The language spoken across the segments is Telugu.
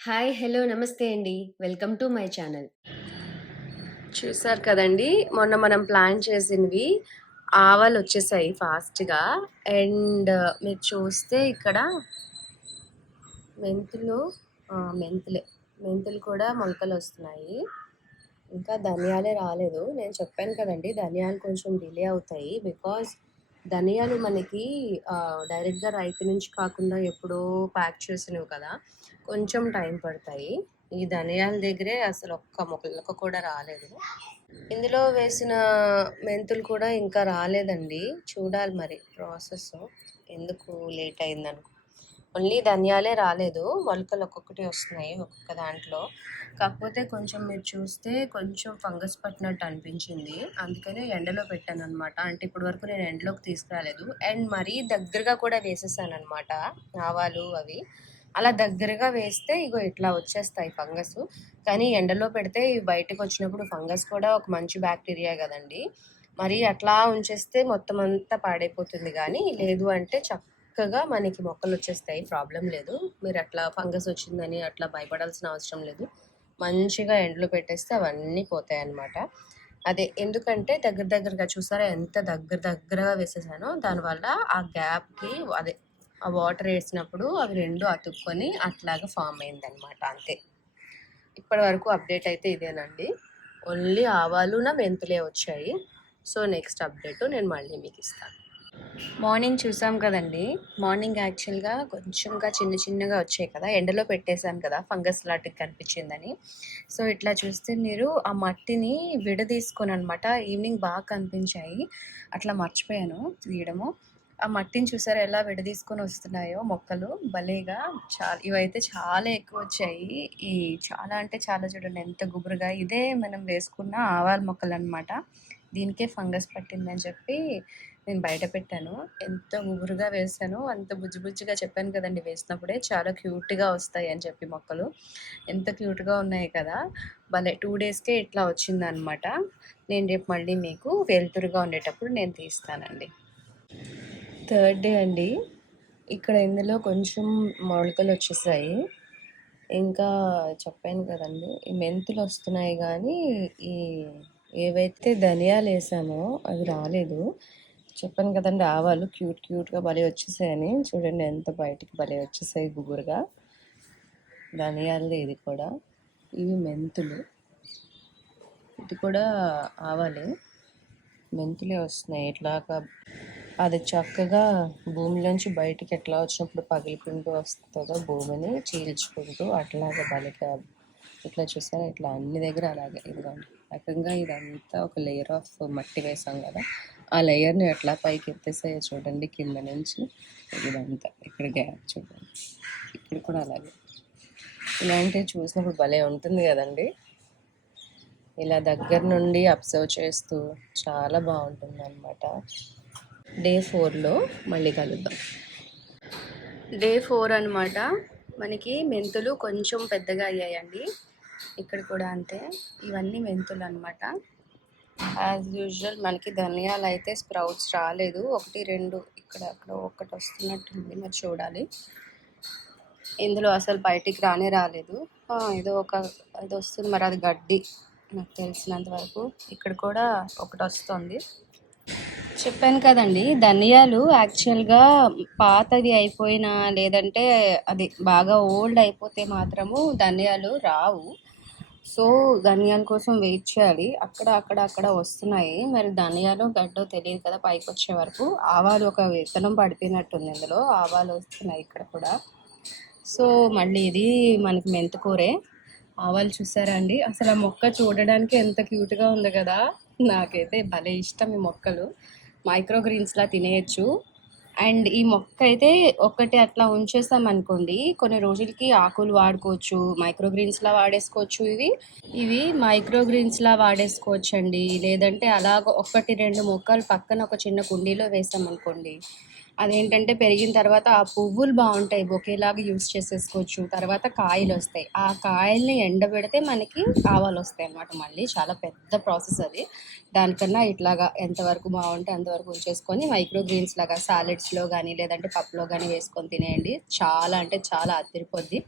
హాయ్! హలో! నమస్తే అండి. Welcome to my channel. చూసారు కదండి మొన్న మనం ప్లాన్ చేసినవి ఆవాలు వచ్చేసాయి ఫాస్ట్‌గా. అండ్ మీరు చూస్తే ఇక్కడ మెంతులు మెంతులే. మెంతులు కూడా మొలకలు వస్తున్నాయి ఇంకా ధనియాలే రాలేదు. నేను చెప్పాను కదండి ధనియాలు కొంచెం డిలే అవుతాయి. బికాజ్ ధనియాలు మనకి డైరెక్ట్‌గా రైతు నుంచి కాకుండా ఎప్పుడో ప్యాక్ చేసినవి కదా! కొంచెం టైం పడతాయి. ఈ ధనియాల దగ్గరే అసలు ఒక్క మొలక కూడా రాలేదు. ఇందులో వేసిన మెంతులు కూడా ఇంకా రాలేదండి. చూడాలి మరి ప్రాసెస్. ఎందుకు లేట్ అయిందనుకో ఓన్లీ ధనియాలే రాలేదు. మొలకలు ఒక్కొక్కటి వస్తున్నాయి ఒక్కొక్క దాంట్లో. కాకపోతే కొంచెం మీరు చూస్తే కొంచెం ఫంగస్ పట్టినట్టు అనిపించింది. అందుకనే ఎండలో పెట్టాను అనమాట అంటే ఇప్పటి వరకు నేను ఎండలోకి తీసుకురాలేదు. అండ్ మరీ దగ్గరగా కూడా వేసేసాననమాట ఆవాలు అవి. అలా దగ్గరగా వేస్తే ఇగో ఇట్లా వచ్చేస్తాయి ఫంగస్ కానీ ఎండలో పెడితే ఇవి బయటకొచ్చినప్పుడు ఫంగస్ కూడా ఒక మంచి బ్యాక్టీరియా కదండి మరి అట్లా ఉంచేస్తే మొత్తం అంతా పాడైపోతుంది కానీ లేదు అంటే చక్కగా మనకి మొక్కలు వచ్చేస్తాయి ప్రాబ్లం లేదు. మీరు అట్లా ఫంగస్ వచ్చిందని అట్లా భయపడాల్సిన అవసరం లేదు. మంచిగా ఎండ్లు పెట్టేస్తే అవన్నీ పోతాయి అన్నమాట అదే ఎందుకంటే దగ్గర దగ్గరగా చూసారా ఎంత దగ్గర దగ్గరగా వేసేసానో దానివల్ల ఆ గ్యాప్‌కి అదే ఆ వాటర్ వేసినప్పుడు అవి రెండు అతుక్కొని అట్లాగా ఫార్మ్ అయిందనమాట అంతే. ఇప్పటి వరకు అప్డేట్ అయితే ఇదేనండి. ఓన్లీ ఆవాలున మెంతులే వచ్చాయి. సో, నెక్స్ట్ అప్డేట్ నేను మళ్ళీ మీకు ఇస్తాను మార్నింగ్ చూసాం కదండీ! మార్నింగ్ యాక్చువల్‌గా కొంచెంగా చిన్న చిన్నగా వచ్చాయి కదా! ఎండలో పెట్టేశాం కదా! ఫంగస్ లాంటివి కనిపించిందని. సో, ఇట్లా చూస్తే మీరు ఆ మట్టిని విడదీసుకోననమాట ఈవినింగ్ బాగా కనిపించాయి. అట్లా మర్చిపోయాను తీయడము. ఆ మట్టిని చూసారా ఎలా విడదీసుకొని వస్తున్నాయో మొక్కలు భలేగా చా ఇవైతే చాలా ఎక్కువ వచ్చాయి ఈ చాలా అంటే చాలా చూడండి ఎంత గుబురుగా ఇదే మనం వేసుకున్న ఆవాల మొక్కలనమాట. దీనికే ఫంగస్ పట్టిందని చెప్పి నేను బయట పెట్టాను. ఎంత గుబురుగా వేసాను అంత బుజ్జి బుజ్జిగా చెప్పాను కదండి వేసినప్పుడే చాలా క్యూట్‌గా వస్తాయి అని చెప్పి మొక్కలు. ఎంత క్యూట్‌గా ఉన్నాయి కదా! భలే టూ డేస్‌కే ఇట్లా వచ్చిందనమాట. నేను రేపు మళ్ళీ మీకు వెలుతురుగా ఉండేటప్పుడు నేను తీస్తానండి. థర్డ్ డే అండి. ఇక్కడ ఇందులో కొంచెం మొలకలు వచ్చేసాయి ఇంకా చెప్పాను కదండి ఈ మెంతులొస్తున్నాయి కానీ ఈ ఏవైతే ధనియాలు వేసామో అవి రాలేదు. చెప్పాను కదండీ! ఆవాలు క్యూట్ క్యూట్‌గా భలే వచ్చేసాయని. చూడండి ఎంత బయటికి భలే వచ్చేసాయి గుబురుగా. ధనియాలది ఇది కూడా. ఇవి మెంతులు. ఇది కూడా ఆవాలే. మెంతులే వస్తున్నాయి. ఇట్లాగా అది చక్కగా భూమిలోంచి బయటికి ఎట్లా వచ్చినప్పుడు పగిలిపింటూ వస్తుందో భూమిని చీల్చుకుంటూ అట్లాగా బలిక ఇట్లా చూసారా ఇట్లా అన్ని దగ్గర అలాగే ఇదిగోండి. రకంగా ఇదంతా ఒక లేయర్ ఆఫ్ మట్టి వేసాం కదా! ఆ లేయర్‌ని ఎట్లా పైకి ఎత్తేసాయో చూడండి కింద నుంచి. ఇదంతా ఇక్కడ గ్యాప్ చూడండి. ఇక్కడ కూడా అలాగే. ఇలాంటివి చూసినప్పుడు భలే ఉంటుంది కదండి ఇలా దగ్గర నుండి అబ్జర్వ్ చేస్తూ చాలా బాగుంటుంది అనమాట డే ఫోర్లో మళ్ళీ కలుద్దాం. డే ఫోర్ అనమాట. మనకి మెంతులు కొంచెం పెద్దగా అయ్యాయండి. ఇక్కడ కూడా అంతే. ఇవన్నీ మెంతులు అనమాట యాజ్ యూజువల్ మనకి ధనియాలు అయితే స్ప్రౌట్స్ రాలేదు. 1, 2 ఇక్కడ అక్కడ ఒకటి వస్తున్నట్టుంది. మరి చూడాలి. ఇందులో అసలు బయటికి రానే రాలేదు. ఏదో ఒక ఇది వస్తుంది. మరి అది గడ్డి నాకు తెలిసినంత వరకు. ఇక్కడ కూడా ఒకటి వస్తుంది చెప్పాను కదండీ! ధనియాలు యాక్చువల్‌గా పాతది అయిపోయినా లేదంటే అది బాగా ఓల్డ్ అయిపోతే మాత్రము ధనియాలు రావు. సో, ధనియాల కోసం వెయిట్ చేయాలి. అక్కడ అక్కడ అక్కడ వస్తున్నాయి. మరి ధనియాలు గడ్డో తెలియదు కదా! పైకి వచ్చే వరకు. ఆవాలు ఒక విత్తనం పడిపోయినట్టుంది ఇందులో. ఆవాలు వస్తున్నాయి ఇక్కడ కూడా. సో, మళ్ళీ ఇది మనకి మెంతికూరే. ఆవాలు చూసారా అండి? అసలు ఆ మొక్క చూడడానికి ఎంత క్యూట్‌గా ఉంది కదా నాకైతే భలే ఇష్టం ఈ మొక్కలు. మైక్రో గ్రీన్స్‌లా తినేయచ్చు అండ్ ఈ మొక్క అయితే ఒకటి అట్లా ఉంచేసామనుకోండి కొన్ని రోజులకి ఆకులు వాడుకోవచ్చు. మైక్రో లా వాడేసుకోవచ్చు ఇవి. ఇవి మైక్రో వాడేసుకోవచ్చు అండి లేదంటే అలాగ ఒకటి రెండు మొక్కలు పక్కన ఒక చిన్న కుండీలో వేసామనుకోండి. అదేంటంటే పెరిగిన తర్వాత ఆ పువ్వులు బాగుంటాయి బొకేలాగా యూస్ చేసేసుకోవచ్చు. తర్వాత కాయలు వస్తాయి ఆ కాయల్ని ఎండబెడితే మనకి ఆవాలొస్తాయన్నమాట మళ్ళీ. చాలా పెద్ద ప్రాసెస్ అది. దానికన్నా ఇట్లాగా ఎంతవరకు బాగుంటే అంతవరకు ఉంచేసుకొని మైక్రో గ్రీన్స్ లాగా సాలడ్స్‌లో కానీ లేదంటే పప్పులో కానీ వేసుకొని తినేయండి. చాలా అంటే చాలా అదిరిపోద్ది.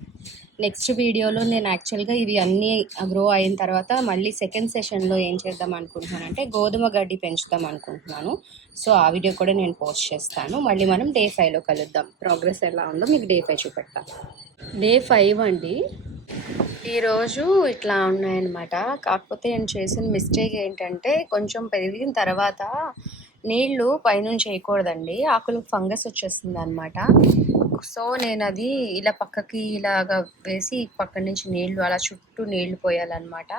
నెక్స్ట్ వీడియోలో నేను యాక్చువల్గా ఇవి అన్నీ గ్రో అయిన తర్వాత మళ్ళీ సెకండ్ సెషన్లో ఏం చేద్దాం అనుకుంటున్నాను అంటే గోధుమ గడ్డి పెంచుదాం అనుకుంటున్నాను. సో ఆ వీడియో కూడా నేను పోస్ట్ చేస్తాను. మళ్ళీ మనం డే ఫైవ్లో కలుద్దాం. ప్రోగ్రెస్ ఎలా ఉందో మీకు డే ఫైవ్ చూపెడతాను. డే ఫైవ్ అండి. ఈరోజు ఇట్లా ఉన్నాయన్నమాట. కాకపోతే నేను చేసిన మిస్టేక్ ఏంటంటే కొంచెం పెరిగిన తర్వాత నీళ్ళు పైనుంచి వేయకూడదండి. ఆకులకు ఫంగస్ వచ్చేస్తుంది అనమాట సో నేను అది ఇలా పక్కకి ఇలాగా వేసి పక్క నుంచి నీళ్ళు అలా చుట్టూ నీళ్ళు పోయాలన్నమాట.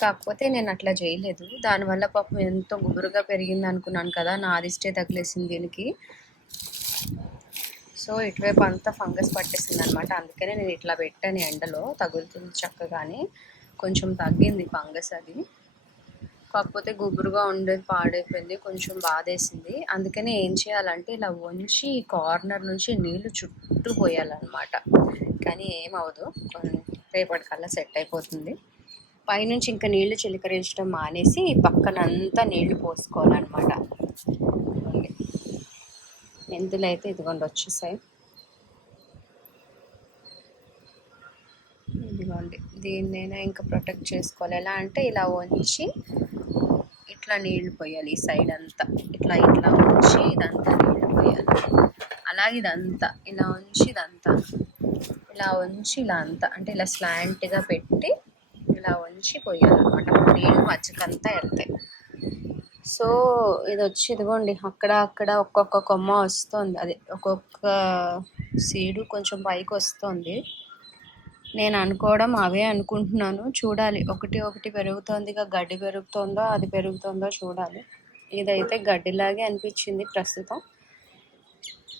కాకపోతే నేను అట్లా చేయలేదు. దానివల్ల పాపం ఎంతో గుబురుగా పెరిగింది అనుకున్నాను కదా నా అదిష్టే తగిలేసింది దీనికి. సో ఇటువైపు అంతా ఫంగస్ పట్టేసింది అనమాట అందుకనే నేను ఇట్లా పెట్టాను ఎండలో తగులుతుంది చక్కగానే. కొంచెం తగ్గింది ఫంగస్ అది. కాకపోతే గుబురుగా ఉండేది పాడైపోయింది కొంచెం బాధేసింది. అందుకనే ఏం చేయాలంటే ఇలా వంచి కార్నర్ నుంచి నీళ్ళు చుట్టూ పోయాలన్నమాట. కానీ ఏమవదు రేపటి రేపటికల్లా సెట్ అయిపోతుంది. పైనుంచి ఇంకా నీళ్ళు చిలకరించడం మానేసి పక్కనంతా నీళ్ళు పోసుకోవాలన్నమాట. ఇదిగోండి. మెంతులు అయితే ఇదిగోండి వచ్చేసాయి. ఇదిగోండి. దీన్నైనా ఇంకా ప్రొటెక్ట్ చేసుకోవాలి. ఎలా అంటే ఇలా వంచి ఇట్లా నీళ్ళు పోయాలి ఈ సైడ్ అంతా. ఇట్లా ఇట్లా ఉంచి ఇదంతా నీళ్ళు పోయాలి. అలాగే ఇదంతా ఇలా ఉంచి ఇదంతా. ఇలా ఉంచి ఇలా అంతా. అంటే ఇలా స్లాంట్గా పెట్టి ఇలా ఉంచి పోయాలన్నమాట. నీళ్ళు మధ్యకంతా వెళ్తాయి సో ఇది వచ్చి ఇదిగోండి. అక్కడ అక్కడ ఒక్కొక్క కొమ్మ వస్తుంది. అది ఒక్కొక్క సీడు కొంచెం పైకి వస్తుంది. నేను అనుకోవడం అవే అనుకుంటున్నాను. చూడాలి. ఒకటి ఒకటి పెరుగుతోంది గడ్డి పెరుగుతుందో అది పెరుగుతుందో చూడాలి. ఇదైతే గడ్డిలాగే అనిపించింది ప్రస్తుతం.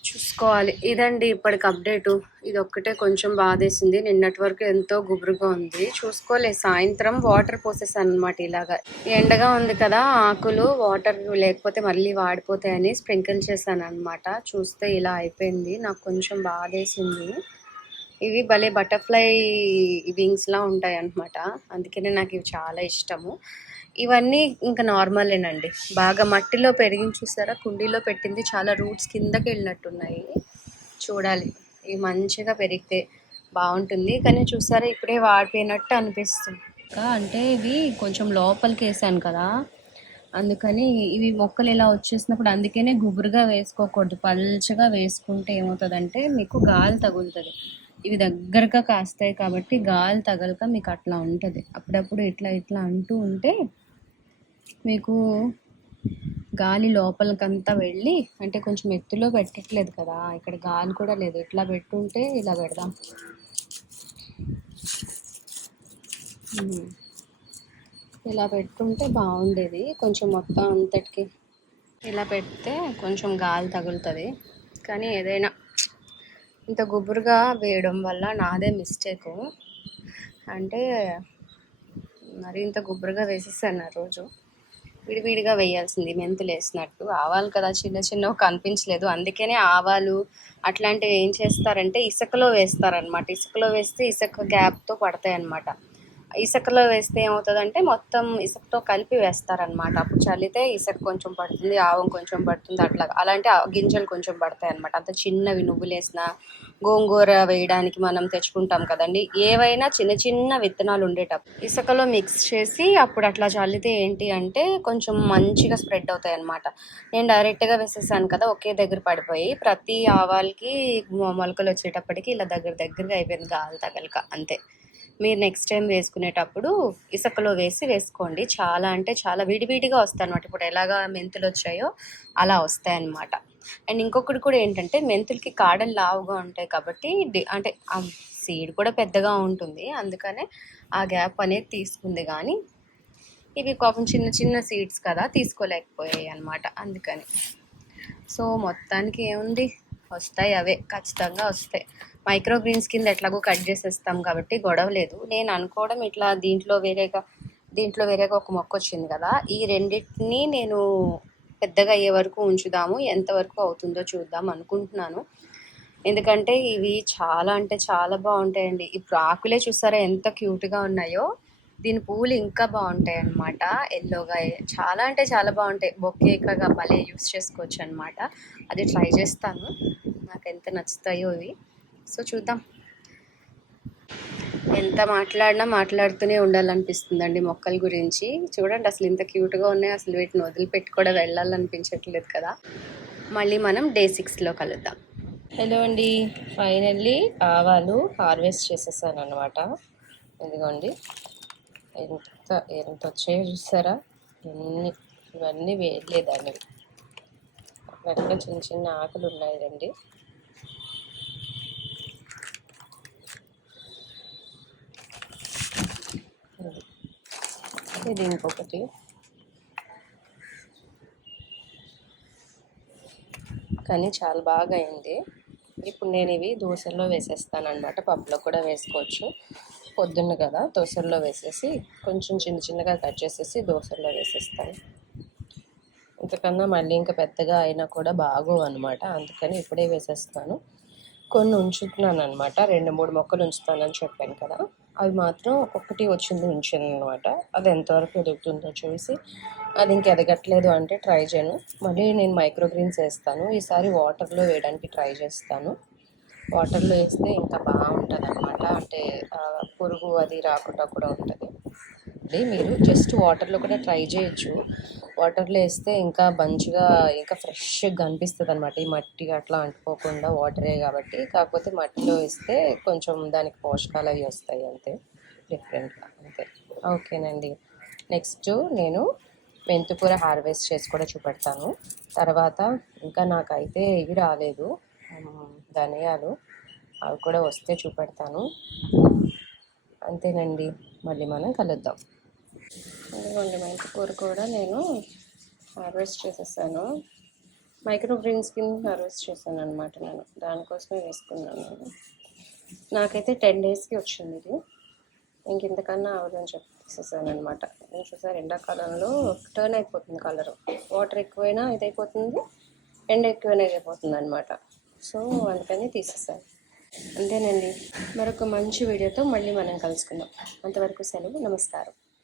చూసుకోవాలి. ఇదండి ఇప్పటికి అప్డేటు. ఇది ఒక్కటే కొంచెం బాధేసింది. నిన్నటి వరకు ఎంతో గుబురుగా ఉంది. చూసుకోలే. సాయంత్రం వాటర్ పోసేసాను అనమాట ఇలాగా. ఎండగా ఉంది కదా ఆకులు వాటర్ లేకపోతే మళ్ళీ వాడిపోతాయని స్ప్రింకిల్ చేశాను అనమాట చూస్తే ఇలా అయిపోయింది. నాకు కొంచెం బాధేసింది. ఇవి భలే బటర్ఫ్లై వింగ్స్లా ఉంటాయి అనమాట అందుకనే నాకు ఇవి చాలా ఇష్టము. ఇవన్నీ ఇంకా నార్మలేనండి. బాగా మట్టిలో పెరిగి చూసారా? కుండీలో పెట్టింది చాలా రూట్స్ కిందకి వెళ్ళినట్టున్నాయి. చూడాలి. ఇవి మంచిగా పెరిగితే బాగుంటుంది. కానీ చూసారా? ఇప్పుడే వాడిపోయినట్టు అనిపిస్తుంది. ఇంకా అంటే ఇవి కొంచెం లోపలికి వేసాను కదా. అందుకని ఇవి మొక్కలు ఇలా వచ్చేసినప్పుడు అందుకనే గుబురుగా వేసుకోకూడదు. పల్చగా వేసుకుంటే ఏమవుతుందంటే మీకు గాలి తగులుతుంది. ఇవి దగ్గరగా కాస్తాయి కాబట్టి గాలి తగలక మీకు అట్లా ఉంటుంది. అప్పుడప్పుడు ఇట్లా ఇట్లా అంటూ ఉంటే మీకు గాలి లోపలికంతా వెళ్ళి అంటే కొంచెం ఎత్తులో పెట్టట్లేదు కదా ఇక్కడ గాలి కూడా లేదు. ఇట్లా పెట్టుంటే ఇలా పెడదాం. ఇలా పెట్టుంటే బాగుండేది. కొంచెం మొత్తం అంతటికి. ఇలా పెడితే కొంచెం గాలి తగులుతుంది. కానీ ఏదైనా ఇంత గుబురుగా వేయడం వల్ల నాదే మిస్టేకు. అంటే మరి ఇంత గుబురుగా వేసేసాను ఆ రోజు. విడివిడిగా వేయాల్సింది మెంతులు వేసినట్టు. ఆవాలు కదా చిన్న చిన్నవి కనిపించలేదు. అందుకనే ఆవాలు అట్లాంటివి ఏం చేస్తారంటే ఇసుకలో వేస్తారనమాట ఇసుకలో వేస్తే ఇసుక గ్యాప్తో పడతాయి అన్నమాట ఇసుకలో వేస్తే ఏమవుతుందంటే మొత్తం ఇసుకతో కలిపి వేస్తారనమాట అప్పుడు చల్లితే ఇసుక కొంచెం పడుతుంది ఆవం కొంచెం పడుతుంది అట్లా. అలాంటి గింజలు కొంచెం పడతాయి అనమాట అంత చిన్నవి నువ్వులు వేసిన గోంగూర వేయడానికి మనం తెచ్చుకుంటాం కదండి. ఏవైనా చిన్న చిన్న విత్తనాలు ఉండేటప్పుడు ఇసుకలో మిక్స్ చేసి అప్పుడు అట్లా చల్లితే ఏంటి అంటే కొంచెం మంచిగా స్ప్రెడ్ అవుతాయి అనమాట నేను డైరెక్ట్గా వేసేసాను కదా ఒకే దగ్గర పడిపోయి ప్రతి ఆవాలకి మొలకలు వచ్చేటప్పటికి ఇలా దగ్గర దగ్గరగా అయిపోయింది గాలి తగలక అంతే. మీరు నెక్స్ట్ టైం వేసుకునేటప్పుడు ఇసుకలో వేసి వేసుకోండి. చాలా అంటే చాలా విడివిడిగా వస్తాయి అనమాట ఇప్పుడు ఎలాగా మెంతులు వచ్చాయో అలా వస్తాయి అన్నమాట అండ్ ఇంకొకటి కూడా ఏంటంటే మెంతులకి కాడలు లావుగా ఉంటాయి కాబట్టి అంటే ఆ సీడ్ కూడా పెద్దగా ఉంటుంది. అందుకనే ఆ గ్యాప్ అనేది తీసుకుంది కానీ ఇవి పాపం చిన్న చిన్న సీడ్స్ కదా తీసుకోలేకపోయాయి అన్నమాట అందుకని. సో మొత్తానికి ఏముంది? వస్తాయి అవే. ఖచ్చితంగా వస్తాయి. మైక్రో గ్రీన్స్ కింద ఎట్లాగో కట్ చేసేస్తాం కాబట్టి గొడవ లేదు. నేను అనుకోవడం ఇట్లా దీంట్లో వేరేగా దీంట్లో వేరేగా ఒక మొక్క వచ్చింది కదా ఈ రెండింటిని నేను పెద్దగా అయ్యే వరకు ఉంచుదాము ఎంతవరకు అవుతుందో చూద్దాం అనుకుంటున్నాను. ఎందుకంటే ఇవి చాలా అంటే చాలా బాగుంటాయండి. ఇప్పుడు ఆకులే చూసారా ఎంత క్యూట్గా ఉన్నాయో. దీని పూలు ఇంకా బాగుంటాయి అన్నమాట. ఎల్లోగా చాలా అంటే చాలా బాగుంటాయి. బొక్కేకగా భలే యూస్ చేసుకోవచ్చు అనమాట అది ట్రై చేస్తాను. నాకు ఎంత నచ్చుతాయో ఇవి. సో చూద్దాం. ఎంత మాట్లాడినా మాట్లాడుతూనే ఉండాలనిపిస్తుందండి మొక్కల గురించి. చూడండి అసలు ఇంత క్యూట్గా ఉన్నాయి. అసలు వీటిని వదిలిపెట్టి కూడా వెళ్ళాలనిపించట్లేదు కదా. మళ్ళీ మనం డే సిక్స్లో కలుద్దాం. హలో అండి. ఫైనల్లీ ఆవాలు హార్వెస్ట్ చేసేసాను అనమాట ఇదిగోండి. ఎంత ఎంత వచ్చాయో చూసారా? ఎన్ని ఇవన్నీ వేయలేదండి వెనక చిన్న చిన్న ఆకులు ఉన్నాయి రండి. ఇది ఇంకొకటి కానీ చాలా బాగా అయింది. ఇప్పుడు నేను ఇవి దోశల్లో వేసేస్తాను అనమాట పప్పులో కూడా వేసుకోవచ్చు. పొద్దున్న కదా దోశల్లో వేసేసి కొంచెం చిన్న చిన్నగా కట్ చేసేసి దోశల్లో వేసేస్తాను. ఇంతకన్నా మళ్ళీ ఇంకా పెద్దగా అయినా కూడా బాగోవు అనమాట అందుకని ఇప్పుడే వేసేస్తాను. కొన్ని ఉంచుతున్నాను అనమాట రెండు మూడు మొక్కలు ఉంచుతానని చెప్పాను కదా. అవి మాత్రం ఒక్కొక్కటి వచ్చింది ఉంచాను అనమాట అది ఎంతవరకు ఎదుగుతుందో చూసి అది ఇంక ఎదగట్లేదు అంటే ట్రై చేయను. మళ్ళీ నేను మైక్రోగ్రీన్స్ వేస్తాను. ఈసారి వాటర్లో వేయడానికి ట్రై చేస్తాను. వాటర్లో వేస్తే ఇంకా బాగుంటుంది అనమాట అంటే పురుగు అది రాకుండా కూడా ఉంటుంది. అండి. మీరు జస్ట్ వాటర్లో కూడా ట్రై చేయొచ్చు. వాటర్లో వేస్తే ఇంకా మంచిగా ఇంకా ఫ్రెష్గా అనిపిస్తుంది అనమాట ఈ మట్టి అట్లా అంటుకోకుండా వాటరే కాబట్టి. కాకపోతే మట్టిలో వేస్తే కొంచెం దానికి పోషకాలు అవి వస్తాయి అంతే. డిఫరెంట్గా అంతే. ఓకేనండి. నెక్స్ట్ నేను మెంతుకూర హార్వెస్ట్ చేసి కూడా చూపెడతాను. తర్వాత ఇంకా నాకైతే ఇవి రాలేదు. ధనియాలు అవి కూడా వస్తే చూపెడతాను. అంతేనండి. మళ్ళీ మనం కలుద్దాం. ఇదిగోండి మెంతికూర కూడా నేను హార్వెస్ట్ చేసేసాను. మైక్రో గ్రీన్స్ కింద హార్వెస్ట్ చేశాను అనమాట నేను. దానికోసమే వేసుకున్నాను నేను. నాకైతే టెన్ డేస్కి వచ్చింది ఇది. ఇంక ఇంతకన్నా అవదని చెప్పి తీసేసాను అనమాట నేను చూసారు ఎండాకాలంలో టర్న్ అయిపోతుంది కలర్. వాటర్ ఎక్కువైనా ఇదైపోతుంది ఎండ ఎక్కువైనా ఇదైపోతుంది అనమాట సో అందుకని తీసేసాను. అంతేనండి. మరొక మంచి వీడియోతో మళ్ళీ మనం కలుసుకుందాం. అంతవరకు సెలవు నమస్కారం.